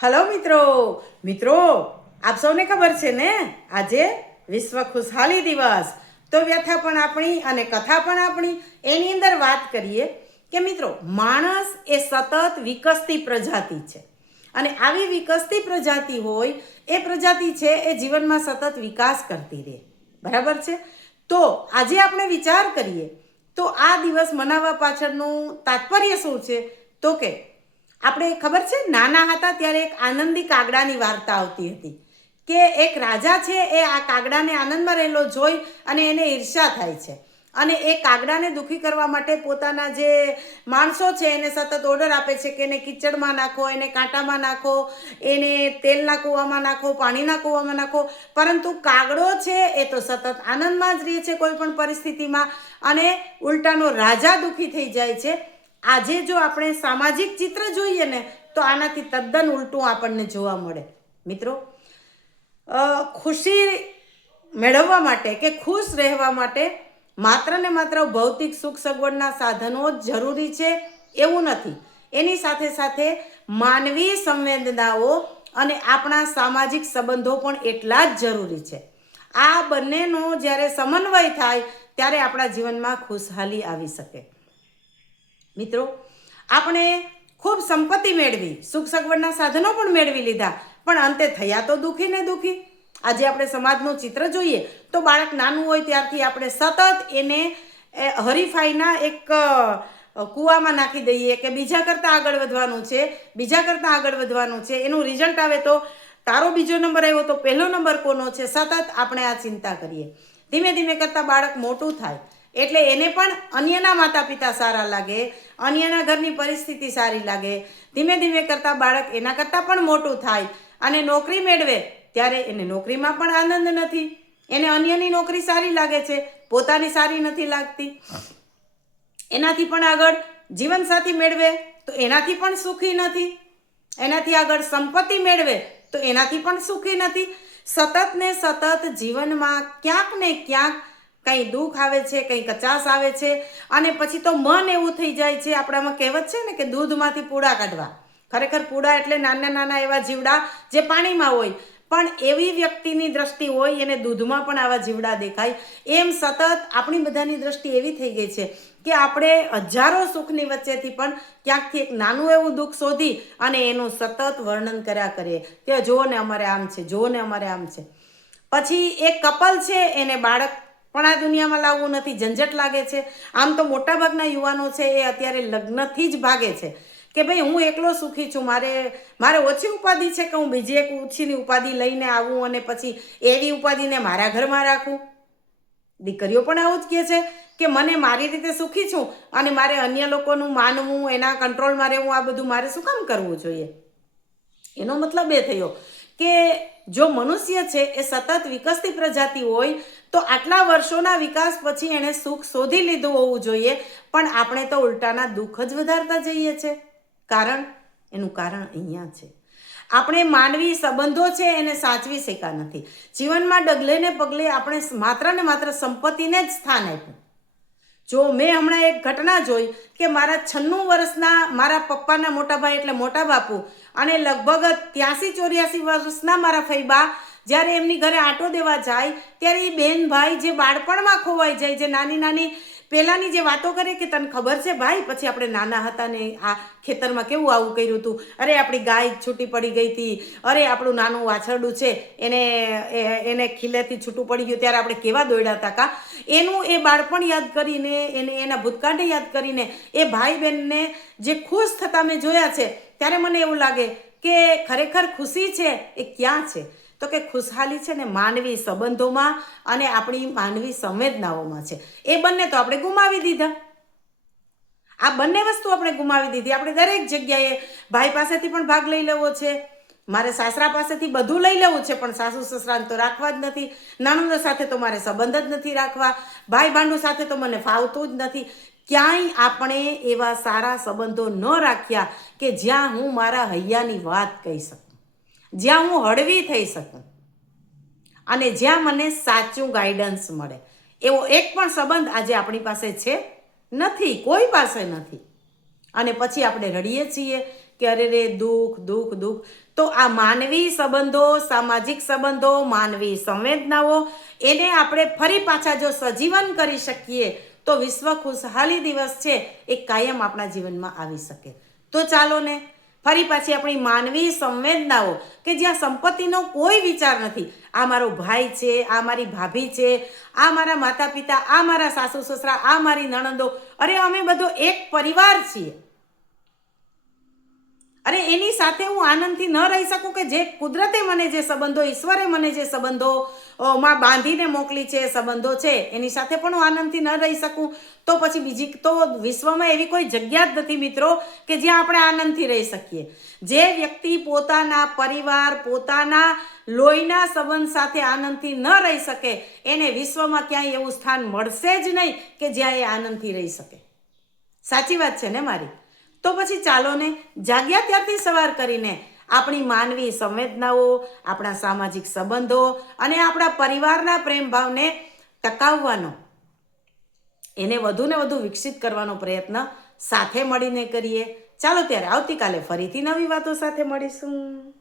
Hello મિત્રો મિત્રો આપ સૌને ખબર છે ને આજે વિશ્વ ખુશહાલી દિવસ. તો વ્યથા પણ આપણી અને કથા પણ આપણી. એની અંદર વાત કરીએ કે મિત્રો માણસ એ સતત વિકસતી પ્રજાતિ છે અને આવી વિકસતી પ્રજાતિ હોય એ પ્રજાતિ છે એ જીવનમાં સતત વિકાસ કરતી રહે. બરાબર છે. તો આજે આપણે વિચાર કરીએ તો આ દિવસ મનાવવા પાછળનું તાત્પર્ય શું છે? તો કે આપણે ખબર છે નાના હતા ત્યારે એક આનંદી કાગડાની વાર્તા આવતી હતી કે એક રાજા છે એ આ કાગડાને આનંદમાં રહેલો જોઈ અને એને ઈર્ષા થાય છે અને એ કાગડાને દુઃખી કરવા માટે પોતાના જે માણસો છે એને સતત ઓર્ડર આપે છે કે એને કિચડમાં નાખો, એને કાંટામાં નાખો, એને તેલના કૂવામાં નાખો, પાણીના કૂવામાં નાખો. પરંતુ કાગડો છે એ તો સતત આનંદમાં જ રહે છે કોઈ પણ પરિસ્થિતિમાં અને ઉલટાનો રાજા દુઃખી થઈ જાય છે. આજે જો આપણે સામાજિક ચિત્ર જોઈએ ને તો આનાથી તદ્દન ઉલટું આપણને જોવા મળે. મિત્રો ખુશી મેળવવા માટે કે ખુશ રહેવા માટે માત્ર ને માત્ર ભૌતિક સુખ સગવડના સાધનો જ જરૂરી છે એવું નથી. એની સાથે સાથે માનવી સંવેદનાઓ અને આપણા સામાજિક સંબંધો પણ એટલા જ જરૂરી છે. આ બંનેનો જ્યારે સમન્વય થાય ત્યારે આપણા જીવનમાં ખુશહાલી આવી શકે. મિત્રો આપણે ખૂબ સંપત્તિ મેળવી, સુખ સગવડના સાધનો પણ મેળવી લીધા, પણ અંતે થયા તો દુઃખી ને દુઃખી. આજે આપણે સમાજનું ચિત્ર જોઈએ તો બાળક નાનું હોય ત્યારથી આપણે સતત એને હરીફાઈના એક કૂવામાં નાખી દઈએ કે બીજા કરતાં આગળ વધવાનું છે, બીજા કરતાં આગળ વધવાનું છે. એનું રિઝલ્ટ આવે તો તારો બીજો નંબર આવ્યો તો પહેલો નંબર કોનો છે, સતત આપણે આ ચિંતા કરીએ. ધીમે ધીમે કરતાં બાળક મોટું થાય એટલે એને પણ અન્યના માતા પિતા સારા લાગે, અન્યના ઘરની પરિસ્થિતિ સારી લાગે. ધીમે ધીમે કરતાં બાળક એના કરતાં પણ મોટું થાય અને નોકરી મેળવે ત્યારે એને નોકરીમાં પણ આનંદ નથી. એને અન્યની નોકરી સારી લાગે છે, પોતાની સારી નથી લાગતી. એનાથી પણ આગળ જીવનસાથી મેળવે તો એનાથી પણ સુખી નથી. એનાથી આગળ સંપત્તિ મેળવે તો એનાથી પણ સુખી નથી. સતત ને સતત જીવનમાં ક્યાંક ને ક્યાંક કંઈ દુઃખ આવે છે, કંઈ કચાશ આવે છે અને પછી તો મન એવું થઈ જાય છે. આપણામાં કહેવત છે ને કે દૂધમાંથી પૂડા કાઢવા. ખરેખર પૂડા એટલે નાના નાના એવા જીવડા જે પાણીમાં હોય, પણ એવી વ્યક્તિની દ્રષ્ટિ હોય એને દૂધમાં પણ આવા જીવડા દેખાય. એમ સતત આપણી બધાની દ્રષ્ટિ એવી થઈ ગઈ છે કે આપણે હજારો સુખની વચ્ચેથી પણ ક્યાંકથી એક નાનું એવું દુઃખ શોધી અને એનું સતત વર્ણન કર્યા કરીએ કે જુઓ ને અમારે આમ છે, જુઓ ને અમારે આમ છે. પછી એક કપલ છે એને બાળક પણ આ દુનિયામાં લાવવું નથી, ઝંઝટ લાગે છે. આમ તો મોટાભાગના યુવાનો છે એ અત્યારે લગ્નથી જ ભાગે છે કે ભાઈ હું એકલો સુખી છું, મારે ઓછી ઉપાધિ છે કે હું બીજી એક ઓછીની ઉપાધિ લઈને આવું અને પછી એવી ઉપાધિને મારા ઘરમાં રાખું. દીકરીઓ પણ આવું જ કહે છે કે મને મારી રીતે સુખી છું અને મારે અન્ય લોકોનું માનવું, એના કંટ્રોલમાં રહેવું, આ બધું મારે શું કામ કરવું જોઈએ? એનો મતલબ એ થયો કે જો મનુષ્ય છે એ સતત વિકસતી પ્રજાતિ હોય તો આટલા વર્ષોના વિકાસ પછી એણે સુખ શોધી લીધું હોવું જોઈએ, પણ આપણે તો ઉલટાના દુઃખ જ વધારતા જઈએ છીએ. એનું કારણ અહીંયા છે. આપણે માનવી સંબંધો છે એને સાચવી શક્યા નથી. જીવનમાં ડગલે ને પગલે આપણે માત્ર ને માત્ર સંપત્તિને જ સ્થાન આપ્યું. જો મેં હમણાં એક ઘટના જોઈ કે મારા 96 વર્ષના મારા પપ્પાના મોટા ભાઈ એટલે મોટા બાપુ અને લગભગ 83-84 વર્ષના મારા ફઈબા જ્યારે એમની ઘરે આંટો દેવા જાય ત્યારે એ બેન ભાઈ જે બાળપણમાં ખોવાઈ જાય, જે નાની નાની પહેલાંની જે વાતો કરે કે તને ખબર છે ભાઈ પછી આપણે નાના હતા ને આ ખેતરમાં કેવું આવું કર્યું હતું, અરે આપણી ગાય છૂટી પડી ગઈ હતી, અરે આપણું નાનું વાછરડું છે એને ખીલેથી છૂટું પડી ગયું ત્યારે આપણે કેવા દોડ્યા હતા કા. એનું એ બાળપણ યાદ કરીને એના ભૂતકાળને યાદ કરીને એ ભાઈ બહેનને જે ખુશ થતા મેં જોયા છે ત્યારે મને એવું લાગે કે ખરેખર ખુશી છે એ ક્યાં છે? તો કે ખુશહાલી છે ને માનવી સંબંધોમાં અને આપણી માનવી સંવેદનાઓમાં છે. એ બંને તો આપણે ગુમાવી દીધા. આ બંને વસ્તુ આપણે ગુમાવી દીધી. આપણે દરેક જગ્યાએ ભાઈ પાસેથી પણ ભાગ લઈ લેવો છે, મારે સાસરા પાસેથી બધું લઈ લેવું છે, પણ સાસુ સસરાને તો રાખવા જ નથી, નણંદો સાથે તો મારે સંબંધ જ નથી રાખવા, ભાઈ ભાંડુ સાથે તો મને ફાવતું જ નથી. ક્યાંય આપણે એવા સારા સંબંધો ન રાખ્યા કે જ્યાં હું મારા હૈયાની વાત કહી શકું, જ્યાં હું હળવી થઈ શકું અને જ્યાં મને સાચું ગાઈડન્સ મળે. એવો એક પણ સંબંધ આજે આપણી પાસે છે નથી, કોઈ પાસે નથી. અને પછી આપણે રડીએ છીએ કે અરે રે દુઃખ દુઃખ દુઃખ. તો આ માનવી સંબંધો, સામાજિક સંબંધો, માનવી સંવેદનાઓ એને આપણે ફરી પાછા જો સજીવન કરી શકીએ તો વિશ્વ ખુશહાલી દિવસ છે એ કાયમ આપણા જીવનમાં આવી શકે. તો ચાલો ને ફરી પાછી આપણી માનવી સંવેદનાઓ કે જ્યાં સંપત્તિનો કોઈ વિચાર નથી, આ મારો ભાઈ છે, આ મારી ભાભી છે, આ મારા માતા પિતા, આ મારા સાસુ સસરા, આ મારી નણંદો, અરે અમે બધો એક પરિવાર છીએ. અરે એની સાથે હું આનંદથી ન રહી શકું કે જે કુદરતે મને જે સંબંધો, ઈશ્વરે મને જે સંબંધો માં બાંધીને મોકલી છે, સંબંધો છે, એની સાથે પણ હું આનંદથી ન રહી શકું તો પછી બીજી તો વિશ્વમાં એવી કોઈ જગ્યા જ નથી મિત્રો કે જ્યાં આપણે આનંદથી રહી શકીએ. જે વ્યક્તિ પોતાના પરિવાર, પોતાના લોહીના સંબંધ સાથે આનંદથી ન રહી શકે એને વિશ્વમાં ક્યાંય એવું સ્થાન મળશે જ નહીં કે જ્યાં એ આનંદથી રહી શકે. સાચી વાત છે ને મારી? તો પછી ચાલો ને જાગ્યા ત્યારથી સવાર કરીને આપણી માનવી સંવેદનાઓ, આપણા સામાજિક સંબંધો અને આપણા પરિવારના પ્રેમ ભાવને ટકાવવાનો, એને વધુ ને વધુ વિકસિત કરવાનો પ્રયત્ન સાથે મળીને કરીએ. ચાલો ત્યારે આવતીકાલે ફરીથી નવી વાતો સાથે મળીશું.